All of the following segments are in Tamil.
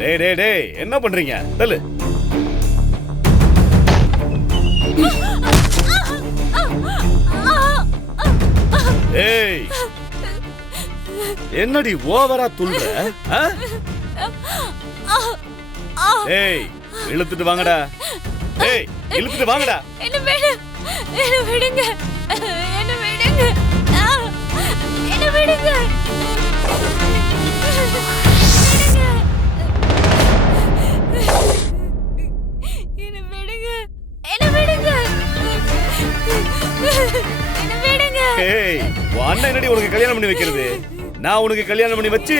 டேய் டேய் டேய் என்ன பண்றீங்க? தள்ளு. ஏய் என்னடி ஓவரா துள்ற? ஏய் இழுத்துட்டு வாங்கடா. ஏய் இழுத்துட்டு வாங்கடா. என்ன விடுங்க. என்ன விடுங்க. என்ன விடுங்க. என்ன விடுங்க. என்ன விடுங்க. என்ன விடுங்க. என்ன விடுங்க. ஏய் அண்ணன் என்னடி உனக்கு கல்யாணம் பண்ணி வைக்கிறது? நான் உனக்கு கல்யாணம் பண்ணி வச்சு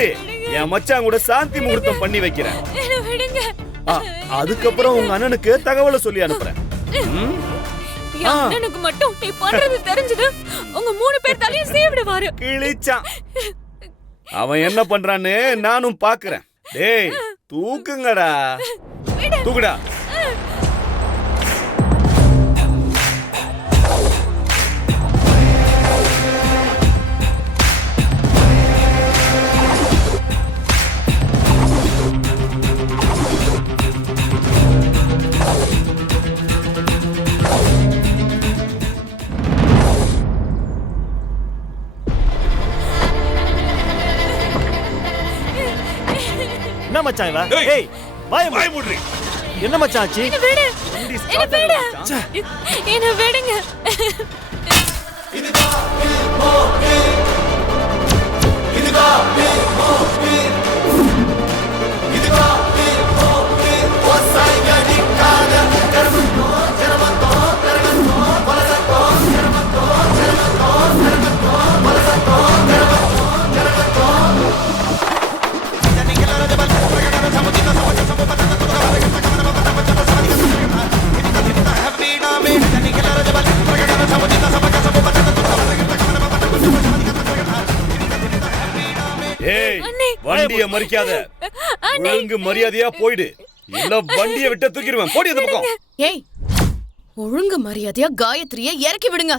என் மச்சான் கூட சாந்தி முகூர்த்தம் பண்ணி வைக்கிறேன். என்ன விடுங்க. அதுக்கப்புறம் உங்க அண்ணனுக்கு தகவலை சொல்லி அனுப்புறேன். அண்ணனுக்கு மட்டும் நீ பண்றது தெரிஞ்சது உங்க 3 பேர் தலையும் சீவிடுவாரு. கிழிச்சான். அவன் என்ன பண்றான்னு நானும் பாக்குறேன். டேய் தூக்குங்கடா. தூக்குடா. என்ன மச்சான் இவ? ஏய் வாய் மூடுறீ. என்ன மச்சான் ஆச்சு? என்ன விடு. என்ன விடு. என்ன விடுங்க. ஏய் வண்டியை மறிக்காத. ஒழுங்கு மரியாதையா போயிடு. இல்ல வண்டியை விட்டு தூக்கிடுவேன். போடி அந்த பக்கம். ஏய் ஒழுங்கு மரியாதையா காயத்ரியை இறக்கி விடுங்க.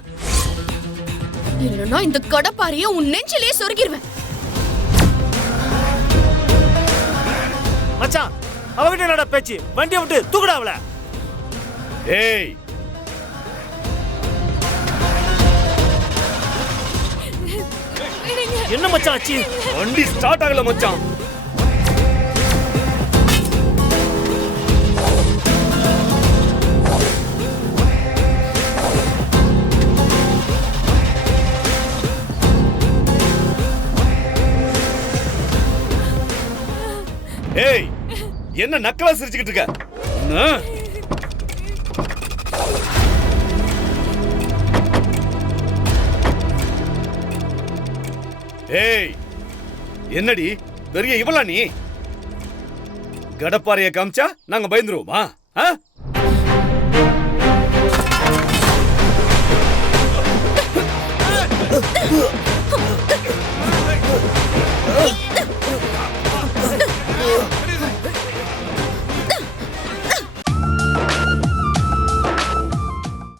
இல்லைன்னா இந்த கடப்பாரிய உன் நெஞ்சிலே சொருகிடுவேன். மச்சான் அவகிட்ட என்னடா பேச்சு? வண்டியை விட்டு தூக்குடா அவள. ஏய் என்ன மச்சான் ஆச்சு? வண்டி ஸ்டார்ட் ஆகல மச்சான். ஏய் என்ன நக்கலா சிரிச்சுக்கிட்டு இருக்க? ஏய் என்னடி பெரிய இவளா நீ? கடப்பாறைய காமிச்சா நாங்க பயந்துருவோமா?